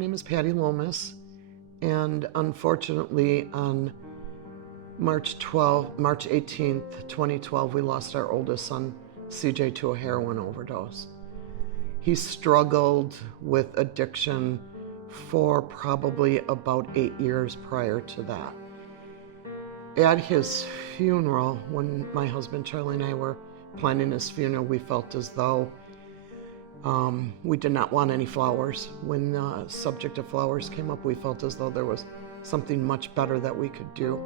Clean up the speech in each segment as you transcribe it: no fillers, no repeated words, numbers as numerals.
name is Patti Lomas, and unfortunately on March 18th, 2012, we lost our oldest son, CJ, to a heroin overdose. He struggled with addiction for probably about 8 years prior to that. At his funeral, when my husband Charlie and I were planning his funeral, we felt as though we did not want any flowers. When the subject of flowers came up, we felt as though there was something much better that we could do.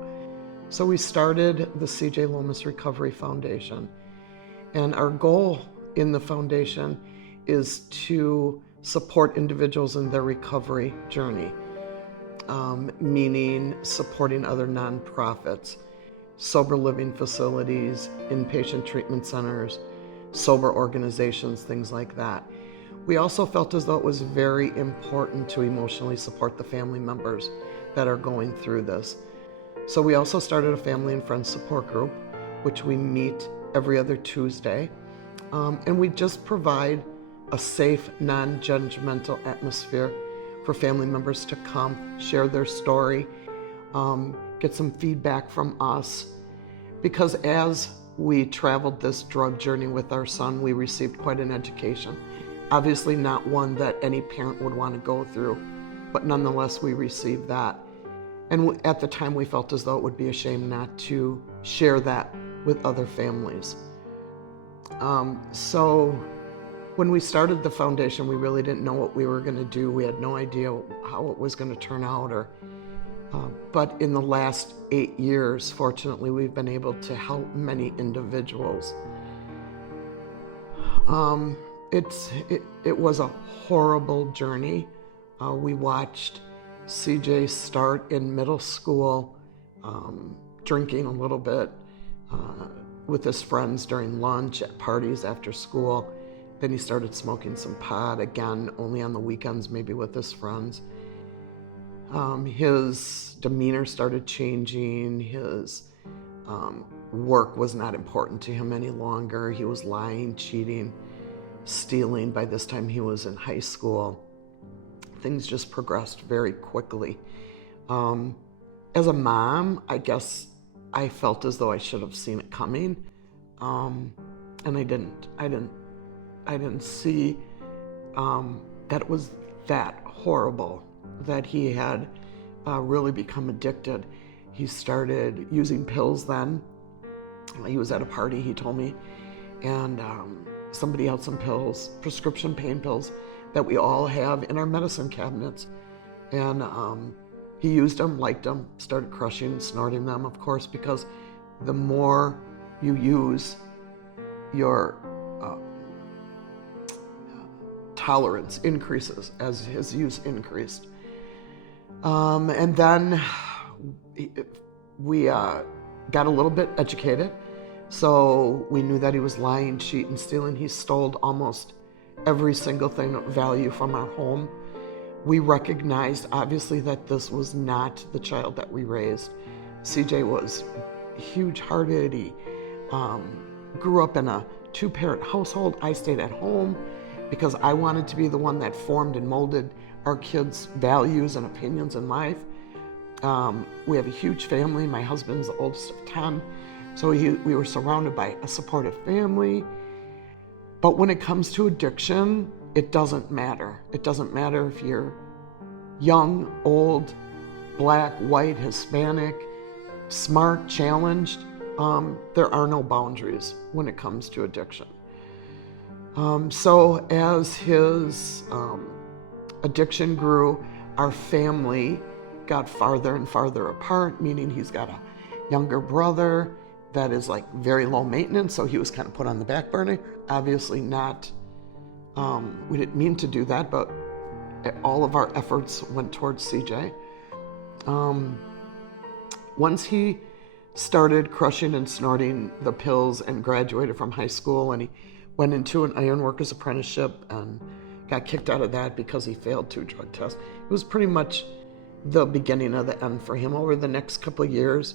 So we started the CJ Lomas Recovery Foundation. And our goal in the foundation is to support individuals in their recovery journey, meaning supporting other nonprofits, sober living facilities, inpatient treatment centers, sober organizations, things like that. We also felt as though it was very important to emotionally support the family members that are going through this. So we also started a family and friends support group, which we meet every other Tuesday. And we just provide a safe, non-judgmental atmosphere for family members to come, share their story, get some feedback from us. Because as we traveled this drug journey with our son, we received quite an education. Obviously not one that any parent would want to go through, but nonetheless we received that. And at the time we felt as though it would be a shame not to share that with other families. So when we started the foundation, we really didn't know what we were going to do. We had no idea how it was going to turn out. But in the last 8 years, fortunately, we've been able to help many individuals. It was a horrible journey. We watched CJ start in middle school, drinking a little bit with his friends during lunch, at parties after school. Then he started smoking some pot, again, only on the weekends, maybe with his friends. His demeanor started changing. His work was not important to him any longer. He was lying, cheating, stealing. By this time he was in high school. Things just progressed very quickly. As a mom, I guess I felt as though I should have seen it coming. And I didn't. I didn't see that it was that horrible, that he had really become addicted. He started using pills then. He was at a party, he told me, and somebody had some pills, prescription pain pills, that we all have in our medicine cabinets. And he used them, liked them, started crushing and snorting them, of course, because the more you use, your tolerance increases as his use increased. And then we got a little bit educated. So we knew that he was lying, cheating, stealing. He stole almost every single thing of value from our home. We recognized, obviously, that this was not the child that we raised. CJ was huge-hearted. He grew up in a 2-parent household. I stayed at home because I wanted to be the one that formed and molded our kids' values and opinions in life. We have a huge family. My husband's the oldest of 10. So we were surrounded by a supportive family. But when it comes to addiction, it doesn't matter. It doesn't matter if you're young, old, black, white, Hispanic, smart, challenged. There are no boundaries when it comes to addiction. So as his addiction grew, our family got farther and farther apart, meaning he's got a younger brother that is like very low maintenance, so he was kind of put on the back burner. Obviously not, we didn't mean to do that, but all of our efforts went towards CJ. Once he started crushing and snorting the pills and graduated from high school, and he went into an ironworker's apprenticeship and got kicked out of that because he failed 2 drug tests. It was pretty much the beginning of the end for him. Over the next couple of years,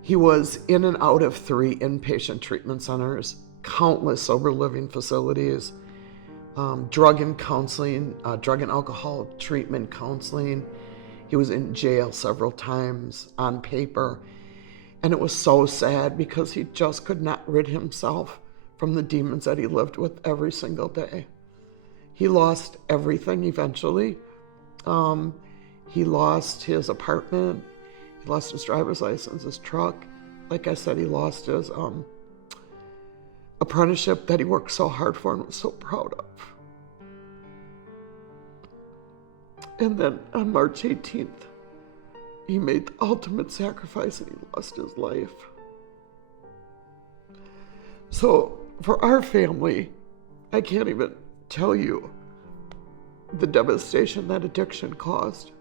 he was in and out of 3 inpatient treatment centers, countless sober living facilities, drug and counseling, drug and alcohol treatment counseling. He was in jail several times on paper. And it was so sad because he just could not rid himself from the demons that he lived with every single day. He lost everything eventually. He lost his apartment. He lost his driver's license, his truck. Like I said, he lost his apprenticeship that he worked so hard for and was so proud of. And then on March 18th, he made the ultimate sacrifice and he lost his life. So for our family, I can't even tell you the devastation that addiction caused.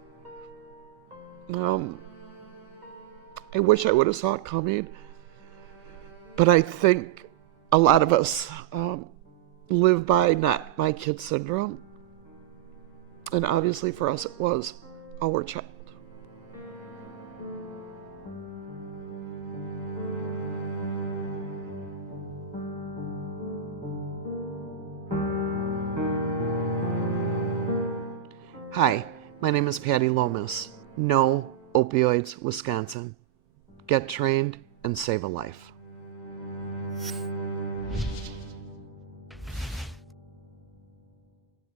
I wish I would have saw it coming, but I think a lot of us live by not my kid syndrome. And obviously for us, it was our child. Hi, my name is Patti Lomas. No opioids, Wisconsin. Get trained and save a life.